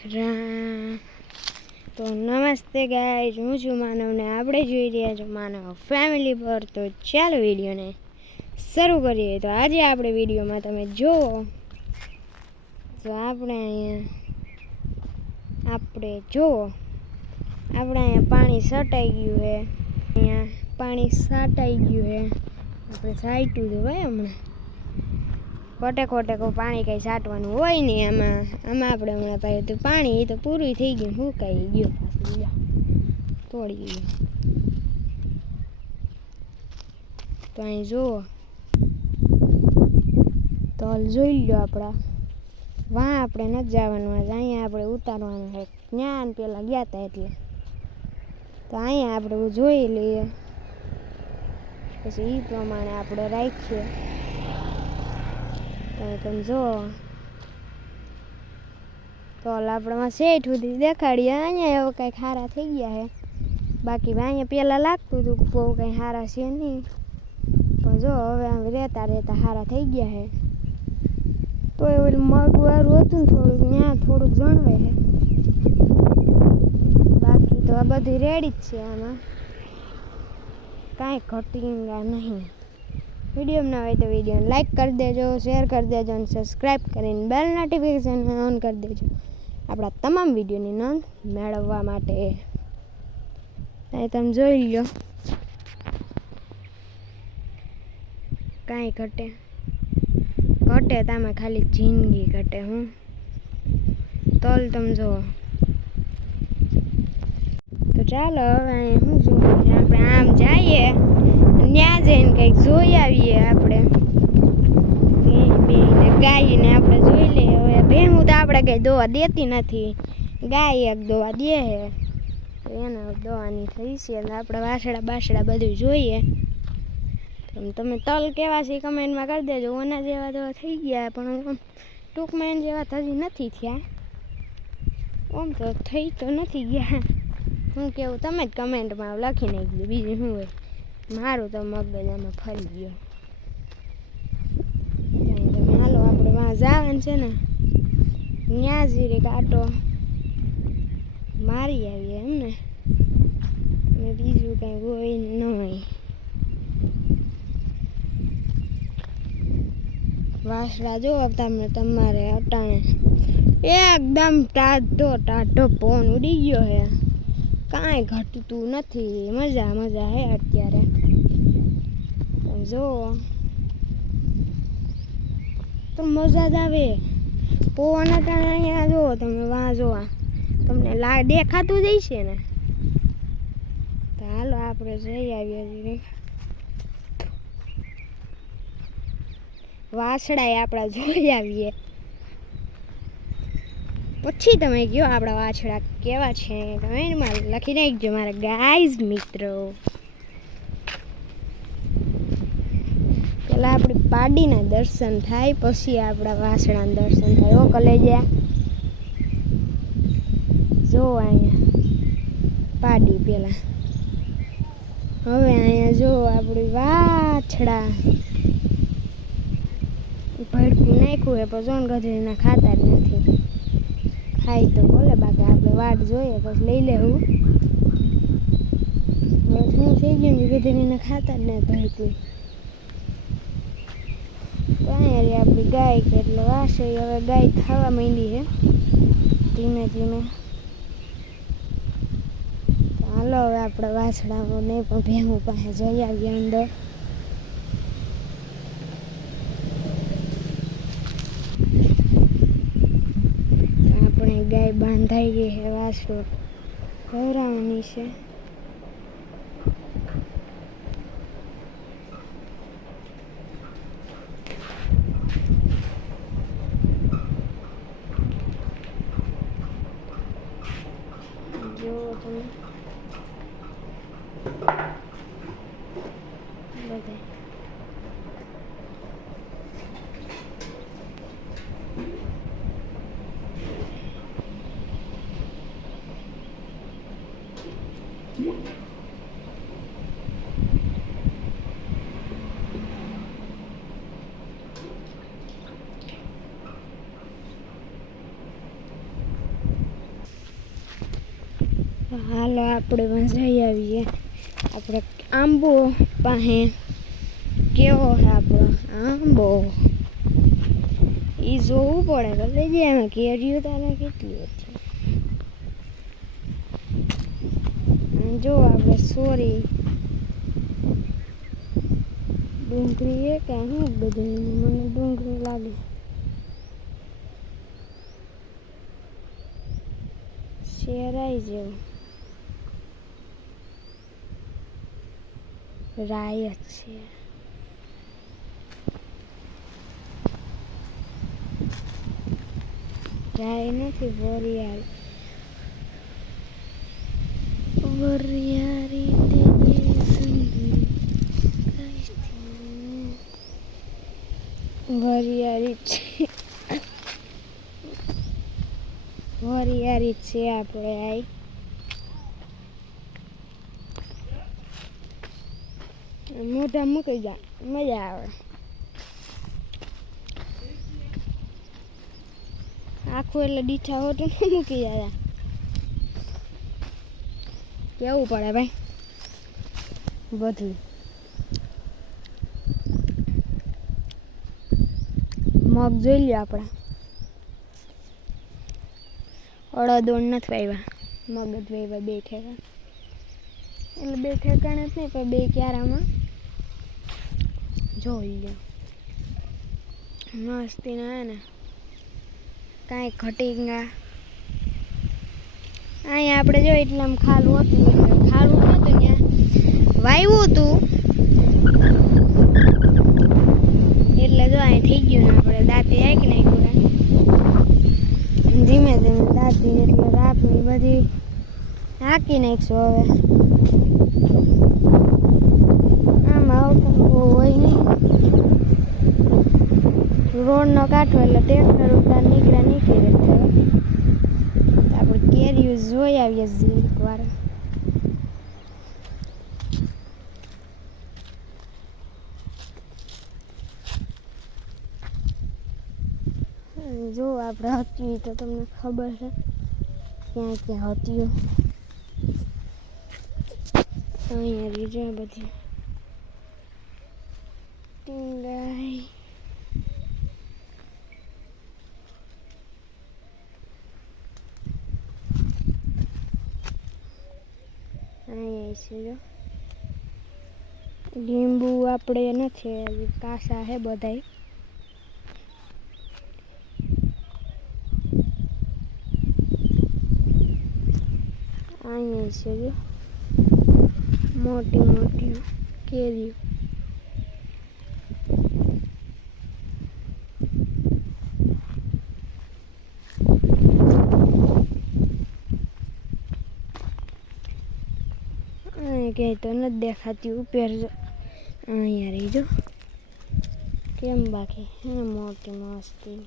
રા તો નમસ્તે ગાઈઝ, હું છું માનવને આપણે જોઈ રહ્યા છો માનવ ફેમિલી પર. તો ચાલો વિડીયોને શરૂ કરીએ. તો આજે આપણે વિડીયોમાં તમે જુઓ તો આપણે અહીંયા, આપણે જુઓ, આપણે અહીંયા પાણી સટાઈ ગયું છે. અહીંયા પાણી સાટાઈ ગયું છે. આપણે સાઈટું તો ભાઈ હમણાં. ખોટે કોઈ પાણી કંઈ સાટવાનું હોય નહીં. આમાં આમાં આપણે હમણાં પાયું હતું પાણી એ તો પૂરું થઈ ગયું. હું ગયું ગયો? તોડી ગયું. તો અહીં જુઓ. તલ જોઈ લો આપણા. વાં આપણે નથી જવાનું આજે. અહીંયા આપણે ઉતારવાનું છે. જ્ઞાન પેલા ગયા હતા એટલે. તો અહીંયા આપણે જોઈ લઈએ. પછી એ પ્રમાણે આપણે રાખીએ. તમે જો તો લાપડામાં શેઠ સુધી દેખાડીએ. અહીંયા હવે કંઈક સારા થઈ ગયા છે. બાકી અહીંયા પહેલાં લાગતું હતું બહુ કંઈ સારા છે નહીં. પણ જો, હવે આમ રહેતા રહેતા સારા થઈ ગયા છે. તો એ ઓલું મગવાળું હતું ને થોડુંક ત્યાં થોડુંક જણવે છે. બાકી તો આ બધું રેડી જ છે આમાં. કાંઈ ઘટીંગા નહીં. વીડિયો ના હોય તો વિડીયોને લાઈક કરી દેજો શેર કરી દેજો અને સબસ્ક્રાઈબ કરીને બેલ નોટિફિકેશન ઓન કરી દેજો આપણા તમામ વિડીયોની નોંધ મેળવવા માટે અહીં તમે જોઈ લો કાંઈ ઘટે ઘટે તમે ખાલી જિંદગી ઘટે હું તલ તમે જુઓ તો ચાલો હવે અહીં શું જોવું આપણે આમ જઈએ ત્યાં જઈને કંઈક જોઈ આવીએ આપણે. બેને ગાયને આપણે જોઈ લઈએ. હવે ભેણું તો આપણે કંઈ દોવા દેતી નથી. ગાય એક દોવા દે છે એને દોવાની થઈ છે આપણે વાસડા બાસડા બધું જોઈએ. તમે તલ કેવા છે કમેન્ટમાં કરી દેજો. ઓના જેવા તો થઈ ગયા, પણ ટૂંકમાં એના જેવા થતી નથી થયા. આમ તો થઈ તો નથી ગયા. હું કેવું, તમે જ કમેન્ટમાં લખી નાખજો બીજું શું હોય? મારું તો મગજ આમાં ફરી ગયો. તમે હાલો આપણે વાં જવાનું છે ને ત્યાં જીરે કાંટો મારી આવીએ એમ ને. અને બીજું કાંઈ હોય નહીં વાસડા જો તમે તમારે અટાણે એકદમ ટાઢો ટાઢો ફોન ઉડી ગયો હે. કાંઈ ઘટતું નથી. મજા મજા હે અત્યારે. જુઓ તો મજા જ આવે. પવન અહીંયા જો, તમે વાં તમને લા, દેખાતું જ ને. તો હાલો, આપણે જઈ આવીએ છીએ. વાસડાએ આપણા જોઈ આવીએ. પછી તમે કયો આપણા વાછડા કેવા છે એમાં લખી નાખજો મારા ગાઈઝ મિત્રો. પેલા આપણી પાડીના દર્શન થાય, પછી આપણા વાસણાના દર્શન થાય. ઓ કલેજા. જો અહીંયા પાડી પેલા. હવે અહીંયા જો આપણી વાછડા. ભડકું નાખ્યું એ જોન ગધેડીના ખાતા જ નથી. ખાઈ તો બોલે બાકી આપણે વાટ જોઈએ, પછી લઈ લેવું હવે શું થઈ ગયું? ગધેડીને ખાતા જ નથી ભડકું. કાંઈ આપણી ગાય કે એટલે વાસે હવે ગાય ખાવા માંડી છે. ધીમે ધીમે. ચાલો હવે આપણે વાછડાઓને પણ ભેહું પાસે જઈ આવીએ અંદર. આપણે ગાય બાંધાઈ ગઈ છે વાસણ ભરાવાની છે. હાલો, આપણે પણ જઈ આવીએ. આપણે આંબો પાસે કેવો છે આપણો આંબો? એ જોવું પડે તો લઈ જાય એમાં કેરીઓ તારે કેટલી હતી જો આપણે સોરી ડુંગળી એ કે હું બધું મને ડુંગળી લાગે. શેરાઈ જેવું. રાય છે. રાય નથી વરિયાળ. વરિયાળી વરિયાળી છે. વરિયાળી છે આપણે આઈ. મોઢા મૂકી જા મજા આવે. આખું એટલે દીઠા હોતું ન મૂકી જાય. કેવું પડે ભાઈ? બધું. મગ જોઈ લ્યો આપણે. અડદોડ નથી વાવ્યા મગ જ વાવ્યા બે ઠેકા એટલે બે ઠેકાણે જ નહીં, પણ બે ક્યારામાં જોઈ લ્યો. મસ્તી ના ને. કાંઈ ગયા અહીંયા આપણે જો એટલે આમ ખાલું હતું ખાલું નહોતું ત્યાં. વાવ્યું હતું એટલે જો અહીં થઈ ગયું ને આપણે દાંતી આંકી નાખ્યું ધીમે ધીમે દાંતી એટલે રાપની બધી હાંકી નાખીશું હવે. નહીં. રોડનો કાંઠો એટલે ટ્રેક્ટર ઉપર નીકળ્યા નીકળી રહેતા આપણે કેરીઓ જોઈ આવીએ ઝીણક વાર. જો આપણે હતી તો તમને ખબર છે ક્યાં ક્યાં હતી અહીંયા રીજા બધી. ટીંગાઈ અહીંયા છે જો લીંબુ આપણે નથી હજી કાસા હે બધાય અહીંયા છે જો મોટી મોટી કેરીઓ અહીંયા ક્યાંય તો નથી દેખાતી ઉપર અહીંયા રહી જો કેમ બાકી? હે મોટી મસ્તી.